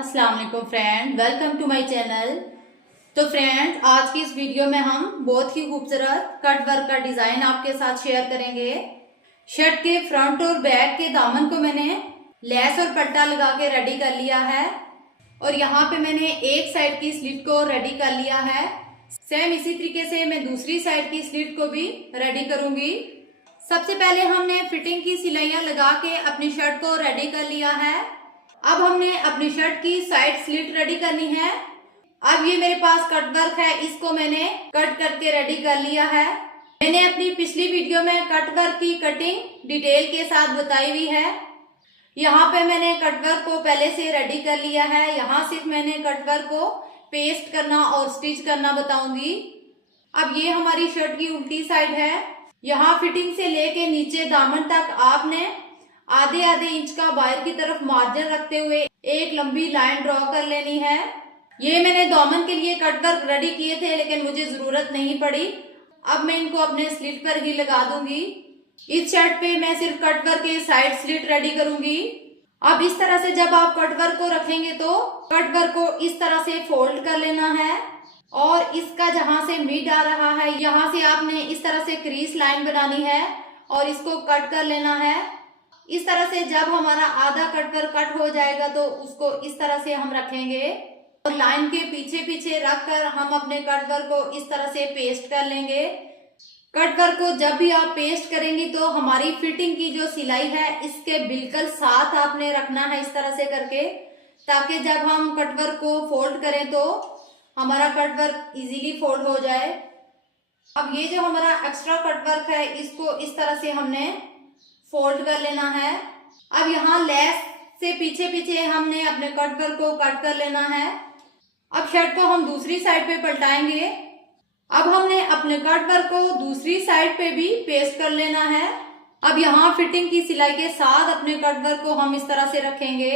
अस्सलाम वालेकुम friend, welcome to my channel. तो फ्रेंड, आज की इस वीडियो में हम बहुत ही खूबसूरत कट वर्क का डिजाइन आपके साथ शेयर करेंगे। शर्ट के फ्रंट और बैक के दामन को मैंने लेस और पट्टा लगा के रेडी कर लिया है और यहाँ पे मैंने एक साइड की स्लिट को रेडी कर लिया है। सेम इसी तरीके से मैं दूसरी साइड की स्लिट को भी रेडी करूंगी। सबसे पहले हमने फिटिंग की सिलाइयां लगा के अपनी शर्ट को रेडी कर लिया है। अब हमने अपनी शर्ट की साइड स्लिट रेडी करनी है। अब ये मेरे पास कट वर्क है, इसको मैंने कट करके रेडी कर लिया है। मैंने अपनी पिछली वीडियो में कट वर्क की कटिंग डिटेल के साथ बताई हुई है। यहाँ पे मैंने कट वर्क को पहले से रेडी कर लिया है। यहाँ सिर्फ मैंने कट वर्क को पेस्ट करना और स्टिच करना बताऊंगी। अब ये हमारी शर्ट की उल्टी साइड है। यहाँ फिटिंग से लेके नीचे दामन तक आपने आधे आधे इंच का बाहर की तरफ मार्जिन रखते हुए एक लंबी लाइन ड्रॉ कर लेनी है। ये मैंने दामन के लिए कट वर्क रेडी किए थे लेकिन मुझे जरूरत नहीं पड़ी। अब मैं इनको अपने स्लिट पर ही लगा दूंगी। इस शर्ट पे मैं सिर्फ कट वर्क के साइड स्लिट रेडी करूंगी। अब इस तरह से जब आप कट वर्क को रखेंगे तो कट वर्क को इस तरह से फोल्ड कर लेना है और इसका जहां से मिड आ रहा है यहाँ से आपने इस तरह से क्रीज लाइन बनानी है और इसको कट कर लेना है। इस तरह से जब हमारा आधा कट वर्क कट हो जाएगा तो उसको इस तरह से हम रखेंगे और लाइन के पीछे पीछे रखकर हम अपने कट वर्क को इस तरह से पेस्ट कर लेंगे। कट वर्क को जब भी आप पेस्ट करेंगे तो हमारी फिटिंग की जो सिलाई है इसके बिल्कुल साथ आपने रखना है इस तरह से करके, ताकि जब हम कट वर्क को फोल्ड करें तो हमारा कट वर्क इजीली फोल्ड हो जाए। अब ये जो हमारा एक्स्ट्रा कट वर्क है इसको इस तरह से हमने फोल्ड कर लेना है। अब यहाँ लेस से पीछे पीछे हमने अपने कट वर्क को कट कर लेना है। अब शर्ट को हम दूसरी साइड पे पलटाएंगे। अब हमने अपने कट वर्क को दूसरी साइड पे भी पेस्ट कर लेना है। अब यहाँ फिटिंग की सिलाई के साथ अपने कट वर्क को हम इस तरह से रखेंगे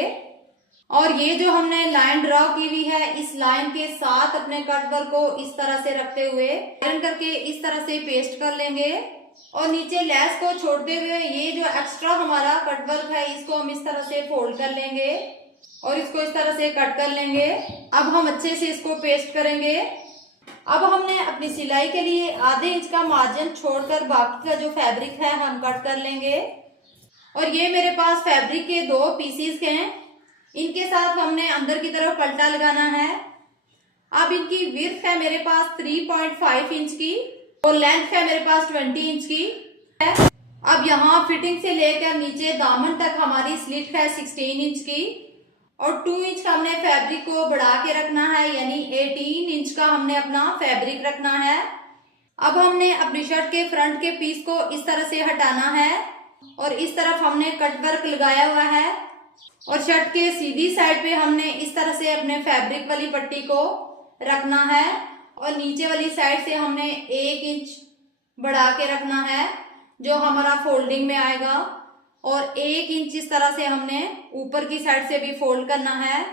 और ये जो हमने लाइन ड्रॉ की हुई है इस लाइन के साथ अपने कट वर्क को इस तरह से रखते हुए आयरन करके इस तरह से पेस्ट कर लेंगे और नीचे लेस को छोड़ते हुए ये जो एक्स्ट्रा हमारा कट वर्क है इसको हम इस तरह से फोल्ड कर लेंगे और इसको इस तरह से कट कर लेंगे। अब हम अच्छे से इसको पेस्ट करेंगे। अब हमने अपनी सिलाई के लिए आधे इंच का मार्जिन छोड़कर बाकी का जो फैब्रिक है हम कट कर लेंगे और ये मेरे पास फैब्रिक के 2 पीसीस हैं। इनके साथ हमने अंदर की तरफ पल्टा लगाना है। अब इनकी विड्थ है मेरे पास 3.5 इंच की और लेंथ है मेरे पास 20 इंच की है। अब यहाँ फिटिंग से लेकर नीचे दामन तक हमारी स्लिट है 16 इंच की और 2 इंच का हमने फैब्रिक को बढ़ा के रखना है, यानी 18 इंच का हमने अपना फैब्रिक रखना है। अब हमने अपनी शर्ट के फ्रंट के पीस को इस तरह से हटाना है और इस तरफ हमने कट वर्क लगाया हुआ है और शर्ट के सीधी साइड पे हमने इस तरह से अपने फैब्रिक वाली पट्टी को रखना है और नीचे वाली साइड से हमने 1 इंच बढ़ा के रखना है जो हमारा फोल्डिंग में आएगा और 1 इंच इस तरह से हमने ऊपर की साइड से भी फोल्ड करना है।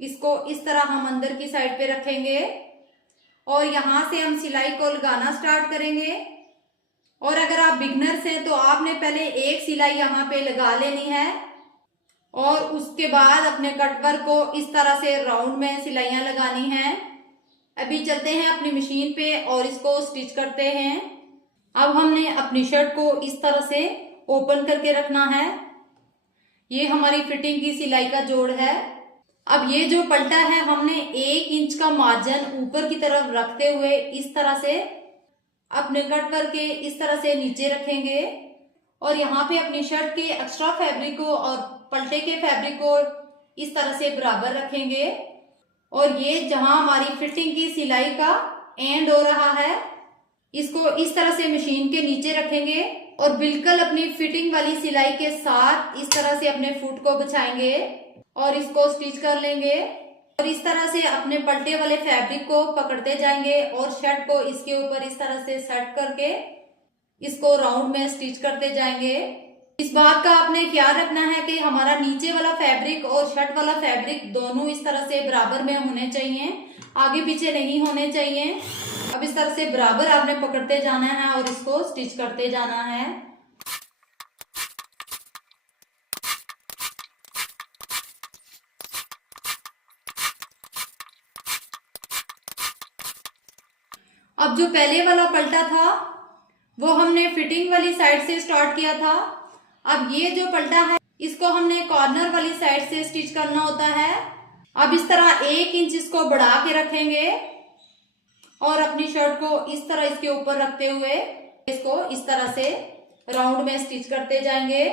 इसको इस तरह हम अंदर की साइड पे रखेंगे और यहाँ से हम सिलाई को लगाना स्टार्ट करेंगे। और अगर आप बिगनर्स हैं तो आपने पहले एक सिलाई यहाँ पे लगा लेनी है और उसके बाद अपने कट वर्क को इस तरह से राउंड में सिलाइयां लगानी हैं। अभी चलते हैं अपनी मशीन पे और इसको स्टिच करते हैं। अब हमने अपनी शर्ट को इस तरह से ओपन करके रखना है। ये हमारी फिटिंग की सिलाई का जोड़ है। अब ये जो पल्टा है हमने 1 इंच का मार्जिन ऊपर की तरफ रखते हुए इस तरह से अपने कट वर्क के इस तरह से नीचे रखेंगे और यहाँ पे अपनी शर्ट के एक्स्ट्रा फैब्रिक को और पल्टे के फैब्रिक को इस तरह से बराबर रखेंगे और ये जहां हमारी फिटिंग की सिलाई का एंड हो रहा है इसको इस तरह से मशीन के नीचे रखेंगे और बिल्कुल अपनी फिटिंग वाली सिलाई के साथ इस तरह से अपने फुट को बिछाएंगे और इसको स्टिच कर लेंगे और इस तरह से अपने पल्टे वाले फैब्रिक को पकड़ते जाएंगे और शर्ट को इसके ऊपर इस तरह से सेट करके इसको राउंड में स्टिच करते जाएंगे। इस बात का आपने ख्याल रखना है कि हमारा नीचे वाला फैब्रिक और शर्ट वाला फैब्रिक दोनों इस तरह से बराबर में होने चाहिए, आगे पीछे नहीं होने चाहिए। अब इस तरह से बराबर आपने पकड़ते जाना है और इसको स्टिच करते जाना है। अब जो पहले वाला पलटा था वो हमने फिटिंग वाली साइड से स्टार्ट किया था। अब ये जो पलटा है इसको हमने कॉर्नर वाली साइड से स्टिच करना होता है। अब इस तरह 1 इंच इसको बढ़ा के रखेंगे और अपनी शर्ट को इस तरह इसके ऊपर रखते हुए इसको इस तरह से राउंड में स्टिच करते जाएंगे।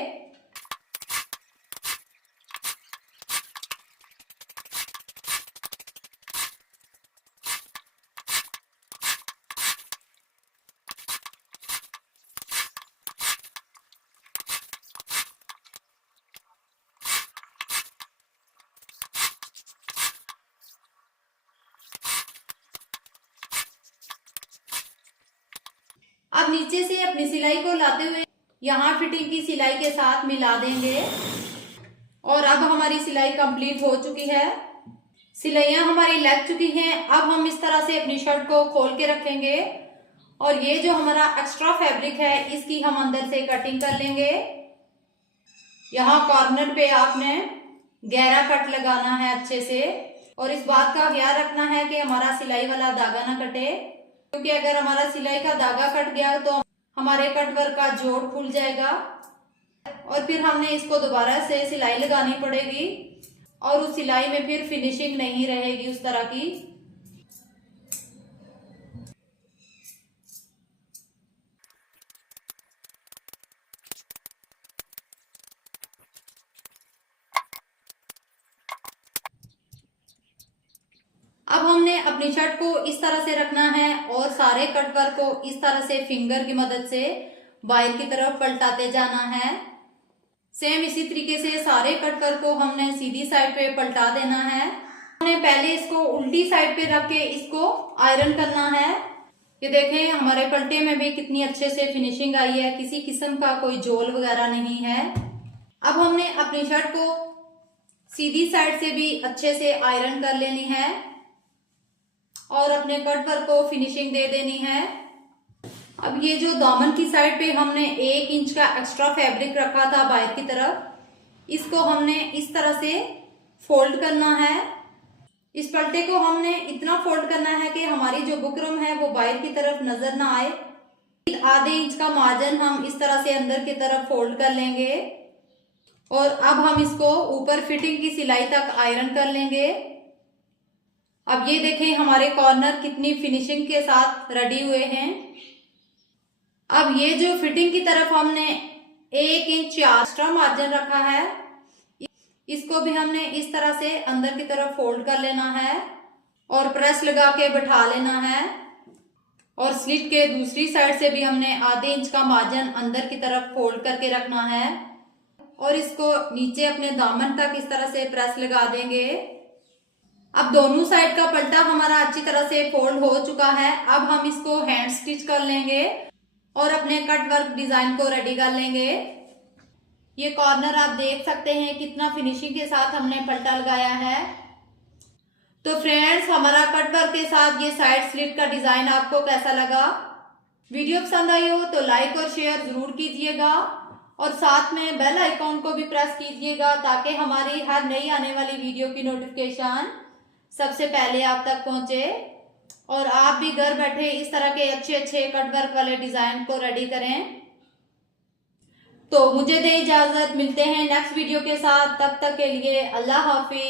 अब नीचे से अपनी सिलाई को लाते हुए यहाँ फिटिंग की सिलाई के साथ मिला देंगे और अब हमारी सिलाई कंप्लीट हो चुकी है। सिलाइयाँ हमारी लग चुकी हैं। अब हम इस तरह से अपनी शर्ट को खोल के रखेंगे और ये जो हमारा एक्स्ट्रा फैब्रिक है इसकी हम अंदर से कटिंग कर लेंगे। यहाँ कॉर्नर पे आपने गहरा कट लगाना है अच्छे से और इस बात का ख्याल रखना है कि हमारा सिलाई वाला धागा ना कटे, क्योंकि अगर हमारा सिलाई का धागा कट गया तो हमारे कट वर्क का जोड़ खुल जाएगा और फिर हमने इसको दोबारा से सिलाई लगानी पड़ेगी और उस सिलाई में फिर फिनिशिंग नहीं रहेगी उस तरह की। अब हमने अपनी शर्ट को इस तरह से रखना है और सारे कट वर्क को इस तरह से फिंगर की मदद से बाहर की तरफ पलटाते जाना है। सेम इसी तरीके से सारे कट वर्क को हमने सीधी साइड पे पलटा देना है। हमने पहले इसको उल्टी साइड पे रख के इसको आयरन करना है। ये देखें हमारे पलटे में भी कितनी अच्छे से फिनिशिंग आई है, किसी किस्म का कोई जोल वगैरह नहीं है। अब हमने अपनी शर्ट को सीधी साइड से भी अच्छे से आयरन कर लेनी है और अपने कट वर्क को फिनिशिंग दे देनी है। अब ये जो दामन की साइड पे हमने 1 इंच का एक्स्ट्रा फैब्रिक रखा था बाहर की तरफ, इसको हमने इस तरह से फोल्ड करना है। इस पलटे को हमने इतना फोल्ड करना है कि हमारी जो बुकरम है वो बाहर की तरफ नजर ना आए। आधे इंच का मार्जिन हम इस तरह से अंदर की तरफ फोल्ड कर लेंगे और अब हम इसको ऊपर फिटिंग की सिलाई तक आयरन कर लेंगे। अब ये देखें हमारे कॉर्नर कितनी फिनिशिंग के साथ रेडी हुए हैं। अब ये जो फिटिंग की तरफ हमने 1 इंच एक्स्ट्रा मार्जिन रखा है, इसको भी हमने इस तरह से अंदर की तरफ फोल्ड कर लेना है और प्रेस लगा के बैठा लेना है और स्लिट के दूसरी साइड से भी हमने आधे इंच का मार्जिन अंदर की तरफ फोल्ड करके रखना है और इसको नीचे अपने दामन तक इस तरह से प्रेस लगा देंगे। अब दोनों साइड का पलटा हमारा अच्छी तरह से फोल्ड हो चुका है। अब हम इसको हैंड स्टिच कर लेंगे और अपने कट वर्क डिजाइन को रेडी कर लेंगे। ये कॉर्नर आप देख सकते हैं कितना फिनिशिंग के साथ हमने पलटा लगाया है। तो फ्रेंड्स हमारा कट वर्क के साथ ये साइड स्लिट का डिजाइन आपको कैसा लगा? वीडियो पसंद आई हो तो लाइक और शेयर जरूर कीजिएगा और साथ में बेल आइकॉन को भी प्रेस कीजिएगा ताकि हमारी हर नई आने वाली वीडियो की नोटिफिकेशन सबसे पहले आप तक पहुंचे और आप भी घर बैठे इस तरह के अच्छे अच्छे कट वर्क वाले डिजाइन को रेडी करें। तो मुझे दे इजाजत, मिलते हैं नेक्स्ट वीडियो के साथ। तब तक के लिए अल्लाह हाफिज।